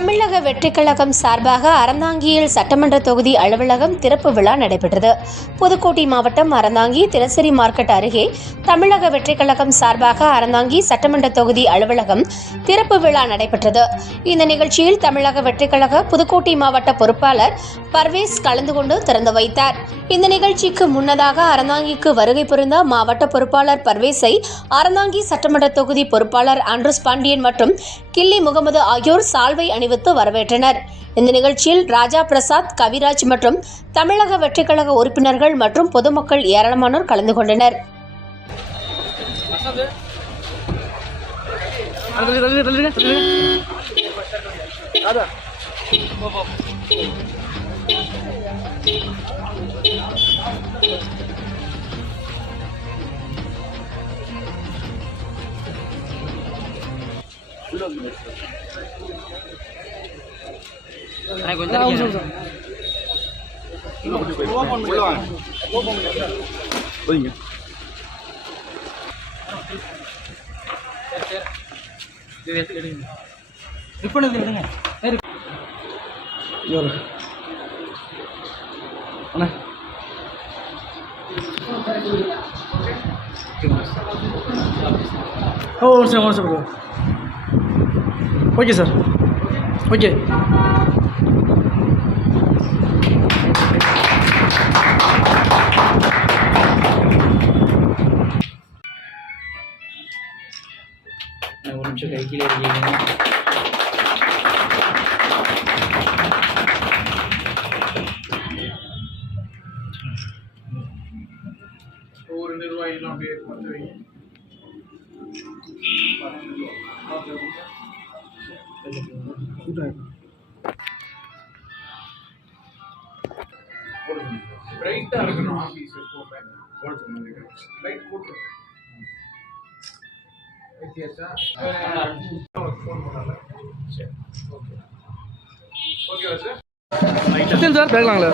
தமிழக வெற்றிக் கழகம் சார்பாக அறந்தாங்கியில் சட்டமன்ற தொகுதி அலுவலகம் திறப்பு விழா நடைபெற்றது. புதுக்கோட்டை மாவட்டம் அறந்தாங்கி தினசரி மார்க்கெட் அருகே தமிழக வெற்றிக் கழகம் சார்பாக அறந்தாங்கி சட்டமன்ற தொகுதி அலுவலகம் திறப்பு விழா நடைபெற்றது. இந்த நிகழ்ச்சியில் தமிழக வெற்றிக் கழக புதுக்கோட்டை மாவட்ட பொறுப்பாளர் பர்வேஸ் கலந்து கொண்டு திறந்து வைத்தார். இந்த நிகழ்ச்சிக்கு முன்னதாக அறந்தாங்கிக்கு வருகை புரிந்த மாவட்ட பொறுப்பாளர் பர்வேஸை அறந்தாங்கி சட்டமன்ற தொகுதி பொறுப்பாளர் ஆண்ட்ரூஸ் பாண்டியன் மற்றும் கிள்ளி முகமது ஆகியோர் சால்வை அணிவித்து வரவேற்றனர். இந்த நிகழ்ச்சியில் ராஜா பிரசாத், கவிராஜ் மற்றும் தமிழக வெற்றிக் கழக உறுப்பினர்கள் மற்றும் பொதுமக்கள் ஏராளமானோர் கலந்து கொண்டனர். Okay sir, okay. ஒரு நிமிஷம் கை கீழே இருக்கீங்க. ஒவ்வொரு நிர்வாகிகளும் அப்படியே பார்த்து வைங்க. பிரைட்டாக இருக்கணும் ஆஃபீஸ் எப்போவுமே. லைட் போட்டு ஃபோன் பண்ணல. சரி, ஓகே ஓகேவா சார்? சார் பேக்கலாங்களா?